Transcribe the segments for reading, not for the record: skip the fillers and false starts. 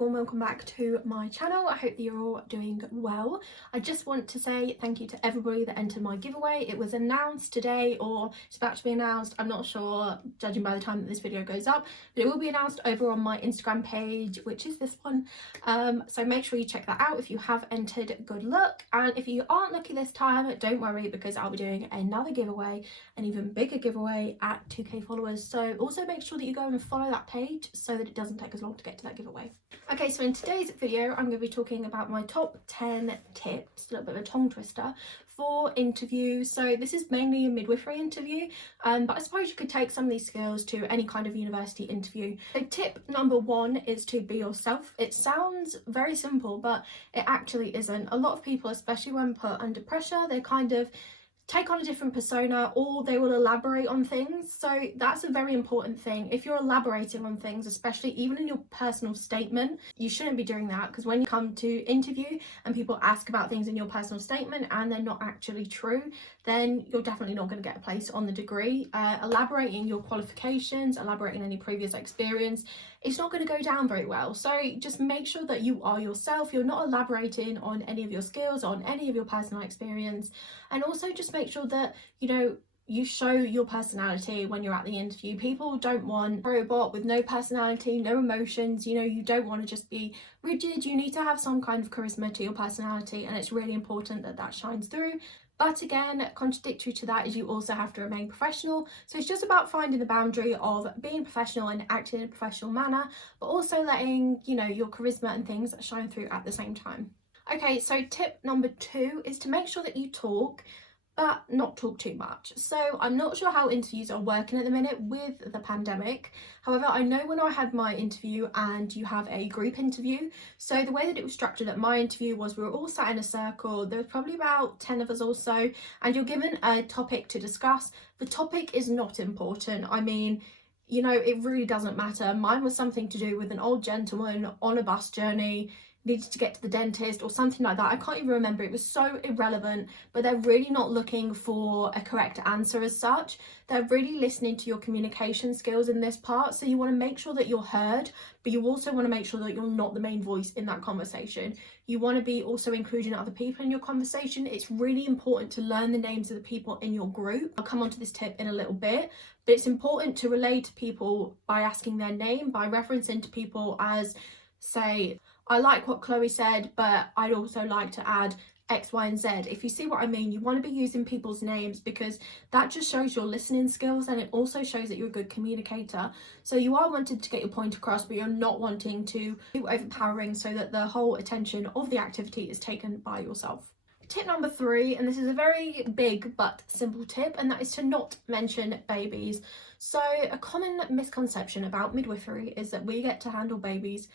big warm welcome back to my channel. I hope that you're all doing well. I just want to say thank you to everybody that entered my giveaway. It was announced today, or it's about to be announced, I'm not sure, judging by the time that this video goes up, but it will be announced over on my Instagram page, which is this one. So make sure you check that out. If you have entered, good luck, and if you aren't lucky this time, don't worry, because I'll be doing another giveaway, an even bigger giveaway at 2k followers. So also make sure that you go and follow that page so that it doesn't take as long to get to that giveaway. Okay, so in today's video I'm going to be talking about my top 10 tips, a little bit of a tongue twister, for interviews. So this is mainly a midwifery interview, but I suppose you could take some of these skills to any kind of university interview. So tip number 1 is to be yourself. It sounds very simple, but it actually isn't. A lot of people, especially when put under pressure, they kind of take on a different persona, or they will elaborate on things. So that's a very important thing. If you're elaborating on things, especially even in your personal statement, you shouldn't be doing that, because when you come to interview and people ask about things in your personal statement and they're not actually true, then you're definitely not going to get a place on the degree. Elaborating your qualifications, elaborating any previous experience, it's not going to go down very well. So just make sure that you are yourself. You're not elaborating on any of your skills, on any of your personal experience, and also just make sure that you show your personality when you're at the interview. People don't want a robot with no personality, no emotions. You don't want to just be rigid. You need to have some kind of charisma to your personality, and it's really important that that shines through. But again, contradictory to that is you also have to remain professional. So it's just about finding the boundary of being professional and acting in a professional manner, but also letting, your charisma and things shine through at the same time. Okay, so tip number 2 is to make sure that you talk, but not talk too much. So I'm not sure how interviews are working at the minute with the pandemic. However, I know when I had my interview, and you have a group interview. So the way that it was structured at my interview was we were all sat in a circle. There was probably about 10 of us or so, and you're given a topic to discuss. The topic is not important. I mean, it really doesn't matter. Mine was something to do with an old gentleman on a bus journey, needed to get to the dentist or something like that. I can't even remember. It was so irrelevant, but they're really not looking for a correct answer as such. They're really listening to your communication skills in this part. So you want to make sure that you're heard, but you also want to make sure that you're not the main voice in that conversation. You want to be also including other people in your conversation. It's really important to learn the names of the people in your group. I'll come on to this tip in a little bit, but it's important to relate to people by asking their name, by referencing to people as, say, I like what Chloe said, but I'd also like to add X, Y, and Z. If you see what I mean, you want to be using people's names, because that just shows your listening skills, and it also shows that you're a good communicator. So you are wanting to get your point across, but you're not wanting to be overpowering so that the whole attention of the activity is taken by yourself. Tip number 3, and this is a very big but simple tip, and that is to not mention babies. So a common misconception about midwifery is that we get to handle babies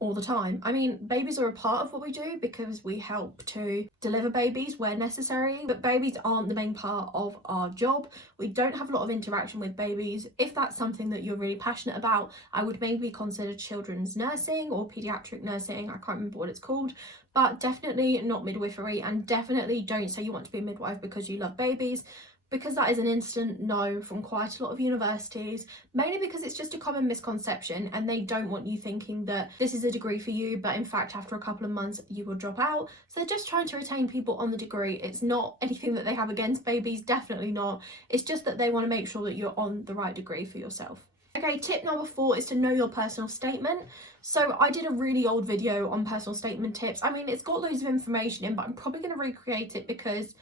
all the time. I mean, babies are a part of what we do because we help to deliver babies where necessary, but babies aren't the main part of our job. We don't have a lot of interaction with babies. If that's something that you're really passionate about, I would maybe consider children's nursing or pediatric nursing. I can't remember what it's called, but definitely not midwifery, and definitely don't say you want to be a midwife because you love babies, because that is an instant no from quite a lot of universities, mainly because it's just a common misconception and they don't want you thinking that this is a degree for you, but in fact after a couple of months you will drop out. So they're just trying to retain people on the degree. It's not anything that they have against babies, definitely not. It's just that they want to make sure that you're on the right degree for yourself. Okay, tip number 4 is to know your personal statement. So I did a really old video on personal statement tips. I mean, it's got loads of information in, but I'm probably going to recreate it because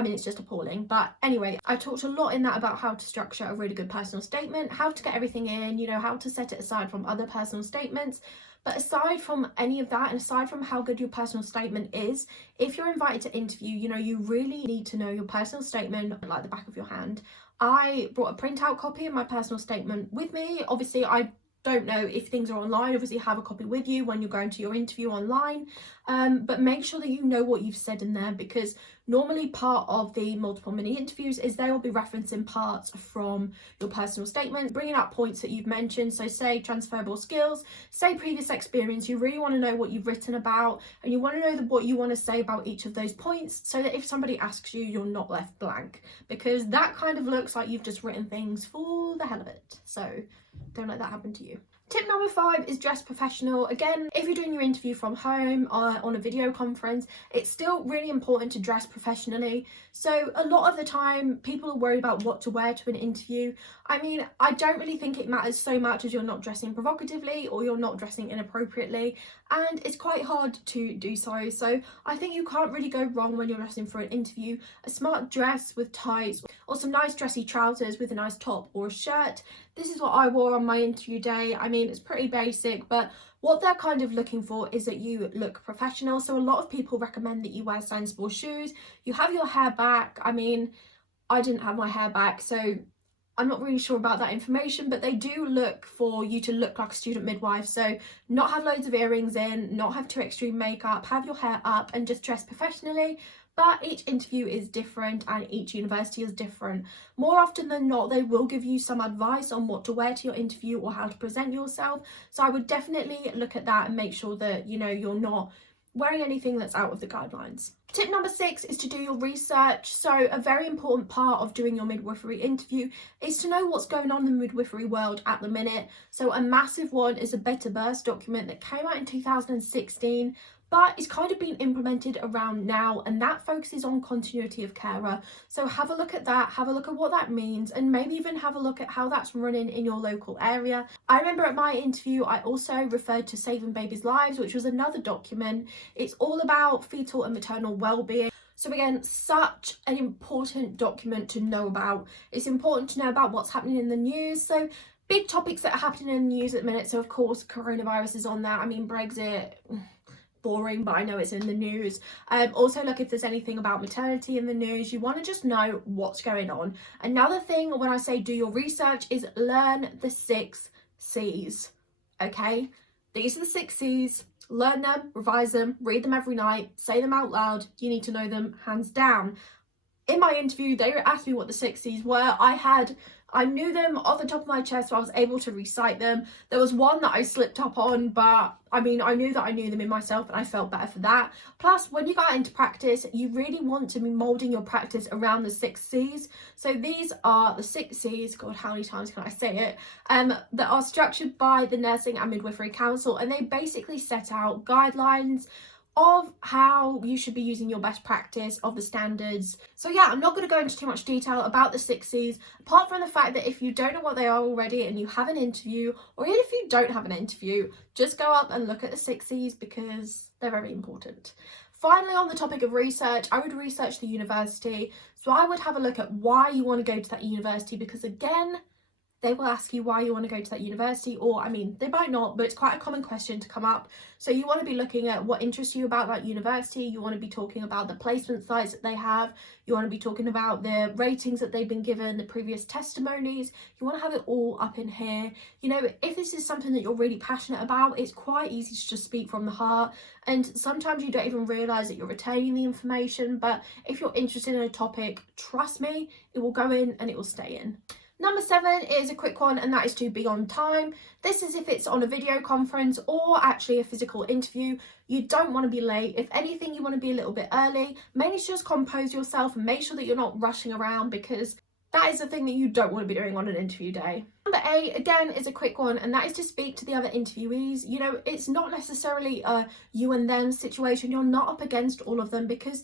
it's just appalling. But anyway, I talked a lot in that about how to structure a really good personal statement, how to get everything in, how to set it aside from other personal statements. But aside from any of that, and aside from how good your personal statement is, if you're invited to interview, you really need to know your personal statement like the back of your hand. I brought a printout copy of my personal statement with me. Obviously, I don't know if things are online. Obviously have a copy with you when you're going to your interview online, but make sure that you know what you've said in there, because normally part of the multiple mini interviews is they will be referencing parts from your personal statement, bringing out points that you've mentioned. So say transferable skills, say previous experience. You really want to know what you've written about, and you want to know what you want to say about each of those points, so that if somebody asks you, you're not left blank, because that kind of looks like you've just written things for the hell of it. So don't let that happen to you. Tip number 5 is dress professional. Again, if you're doing your interview from home or on a video conference, it's still really important to dress professionally. So a lot of the time people are worried about what to wear to an interview. I mean, I don't really think it matters so much as you're not dressing provocatively or you're not dressing inappropriately, and it's quite hard to do so. So I think you can't really go wrong when you're dressing for an interview. A smart dress with tights or some nice dressy trousers with a nice top or a shirt. This is what I wore on my interview day. I mean, it's pretty basic, but what they're kind of looking for is that you look professional. So a lot of people recommend that you wear sensible shoes, you have your hair back. I mean, I didn't have my hair back, so I'm not really sure about that information, but they do look for you to look like a student midwife. So not have loads of earrings in, not have too extreme makeup, have your hair up and just dress professionally. But each interview is different and each university is different. More often than not, they will give you some advice on what to wear to your interview or how to present yourself. So I would definitely look at that and make sure that, you know, you're not wearing anything that's out of the guidelines. Tip number 6 is to do your research. So a very important part of doing your midwifery interview is to know what's going on in the midwifery world at the minute. So a massive one is a Better Birth document that came out in 2016. But it's kind of been implemented around now, and that focuses on continuity of carer. So have a look at that, have a look at what that means, and maybe even have a look at how that's running in your local area. I remember at my interview, I also referred to Saving Babies' Lives, which was another document. It's all about fetal and maternal well-being. So again, such an important document to know about. It's important to know about what's happening in the news. So big topics that are happening in the news at the minute. So of course, coronavirus is on there. I mean, Brexit, boring, but I know it's in the news. Also look if there's anything about maternity in the news. You want to just know what's going on. Another thing when I say do your research is learn the 6 C's. Okay, these are the 6 C's. Learn them, revise them, read them every night, say them out loud. You need to know them hands down. In my interview, they asked me what the 6 C's were. I knew them off the top of my chest, so I was able to recite them. There was one that I slipped up on, but I mean, I knew that I knew them in myself and I felt better for that. Plus, when you go out into practice, you really want to be moulding your practice around the 6 C's. So these are the 6 C's, God, how many times can I say it, that are structured by the Nursing and Midwifery Council, and they basically set out guidelines of how you should be using your best practice, of the standards. So yeah, I'm not going to go into too much detail about the 6 C's, apart from the fact that if you don't know what they are already and you have an interview, or even if you don't have an interview, just go up and look at the 6 C's because they're very important. Finally, on the topic of research, I would research the university. So I would have a look at why you want to go to that university, because again, they will ask you why you want to go to that university, or I mean, they might not, but it's quite a common question to come up. So you want to be looking at what interests you about that university. You want to be talking about the placement sites that they have. You want to be talking about the ratings that they've been given, the previous testimonies. You want to have it all up in here. You know, if this is something that you're really passionate about, it's quite easy to just speak from the heart. And sometimes you don't even realise that you're retaining the information. But if you're interested in a topic, trust me, it will go in and it will stay in. Number 7 is a quick one, and that is to be on time. This is if it's on a video conference or actually a physical interview. You don't want to be late. If anything, you want to be a little bit early. Mainly just compose yourself and make sure that you're not rushing around, because that is the thing that you don't want to be doing on an interview day. Number 8, again, is a quick one, and that is to speak to the other interviewees. You know, it's not necessarily a you and them situation. You're not up against all of them, because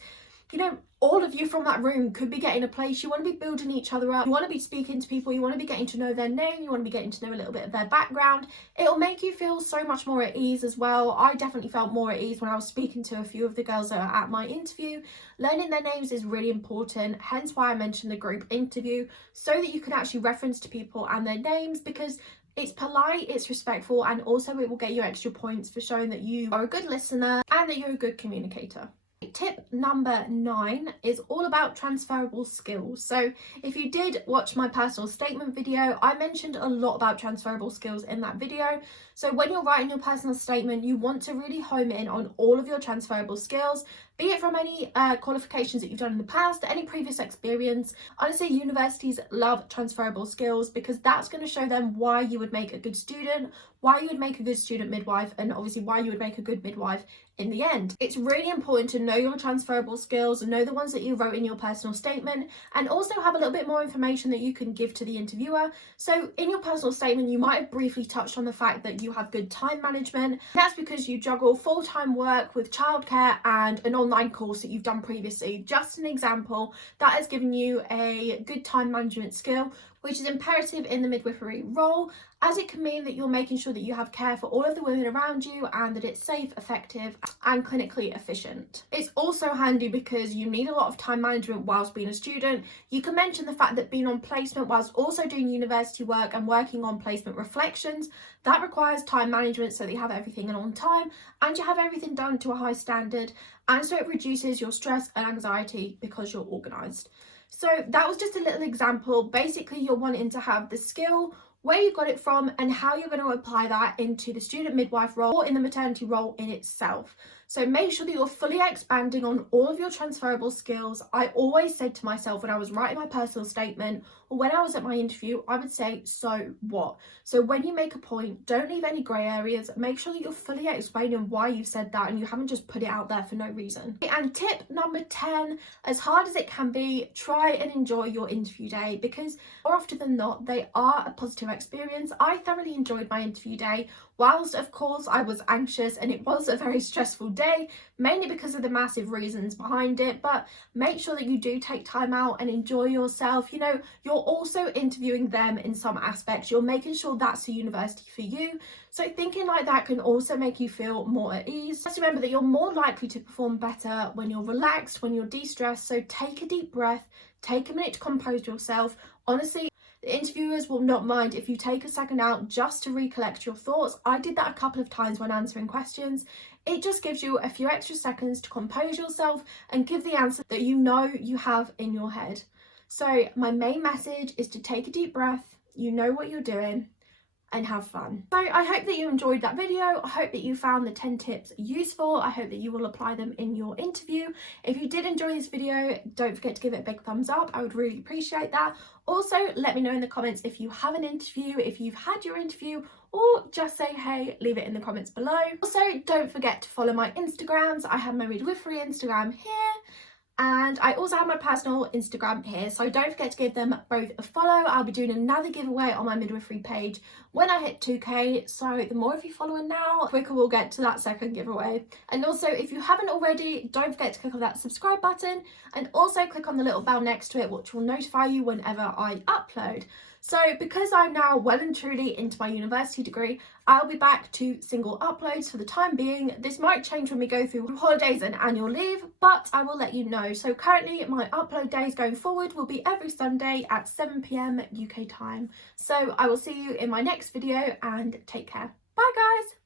you know, all of you from that room could be getting a place. You want to be building each other up. You want to be speaking to people. You want to be getting to know their name. You want to be getting to know a little bit of their background. It'll make you feel so much more at ease as well. I definitely felt more at ease when I was speaking to a few of the girls that are at my interview. Learning their names is really important. Hence why I mentioned the group interview, so that you can actually reference to people and their names, because it's polite, it's respectful, and also it will get you extra points for showing that you are a good listener and that you're a good communicator. Tip number 9 is all about transferable skills. So if you did watch my personal statement video, I mentioned a lot about transferable skills in that video. So when you're writing your personal statement, you want to really home in on all of your transferable skills. be it from any qualifications that you've done in the past, any previous experience. Honestly, universities love transferable skills because that's going to show them why you would make a good student, why you would make a good student midwife, and obviously why you would make a good midwife in the end. It's really important to know your transferable skills, know the ones that you wrote in your personal statement, and also have a little bit more information that you can give to the interviewer. So in your personal statement, you might have briefly touched on the fact that you have good time management. That's because you juggle full-time work with childcare and an online course that you've done previously. Just an example, that has given you a good time management skill, which is imperative in the midwifery role, as it can mean that you're making sure that you have care for all of the women around you and that it's safe, effective and clinically efficient. It's also handy because you need a lot of time management whilst being a student. You can mention the fact that being on placement whilst also doing university work and working on placement reflections, that requires time management so that you have everything on time and you have everything done to a high standard, and so it reduces your stress and anxiety because you're organised. So that was just a little example. Basically, you're wanting to have the skill, where you got it from, and how you're going to apply that into the student midwife role or in the maternity role in itself. So make sure that you're fully expanding on all of your transferable skills. I always said to myself when I was writing my personal statement or when I was at my interview, I would say, so what? So when you make a point, don't leave any grey areas. Make sure that you're fully explaining why you said that and you haven't just put it out there for no reason. And tip number 10, as hard as it can be, try and enjoy your interview day, because more often than not, they are a positive experience. I thoroughly enjoyed my interview day. Whilst of course I was anxious and it was a very stressful day, mainly because of the massive reasons behind it, but make sure that you do take time out and enjoy yourself. You know, you're also interviewing them in some aspects. You're making sure that's the university for you. So thinking like that can also make you feel more at ease. Just remember that you're more likely to perform better when you're relaxed, when you're de-stressed. So take a deep breath, take a minute to compose yourself. Honestly, the interviewers will not mind if you take a second out just to recollect your thoughts. I did that a couple of times when answering questions. It just gives you a few extra seconds to compose yourself and give the answer that you know you have in your head. So my main message is to take a deep breath, you know what you're doing, and have fun. So I hope that you enjoyed that video. I hope that you found the 10 tips useful. I hope that you will apply them in your interview. If you did enjoy this video, don't forget to give it a big thumbs up. I would really appreciate that. Also, let me know in the comments if you have an interview, if you've had your interview, or just say hey, leave it in the comments below. Also, don't forget to follow my Instagrams. I have my midwifery Instagram here, and I also have my personal Instagram here, so don't forget to give them both a follow. I'll be doing another giveaway on my midwifery page when I hit 2k, so the more of you following now, the quicker we'll get to that second giveaway. And also, if you haven't already, don't forget to click on that subscribe button and also click on the little bell next to it, which will notify you whenever I upload. So because I'm now well and truly into my university degree, I'll be back to single uploads for the time being. This might change when we go through holidays and annual leave, but I will let you know. So currently my upload days going forward will be every Sunday at 7 PM UK time. So I will see you in my next video, and take care. Bye guys!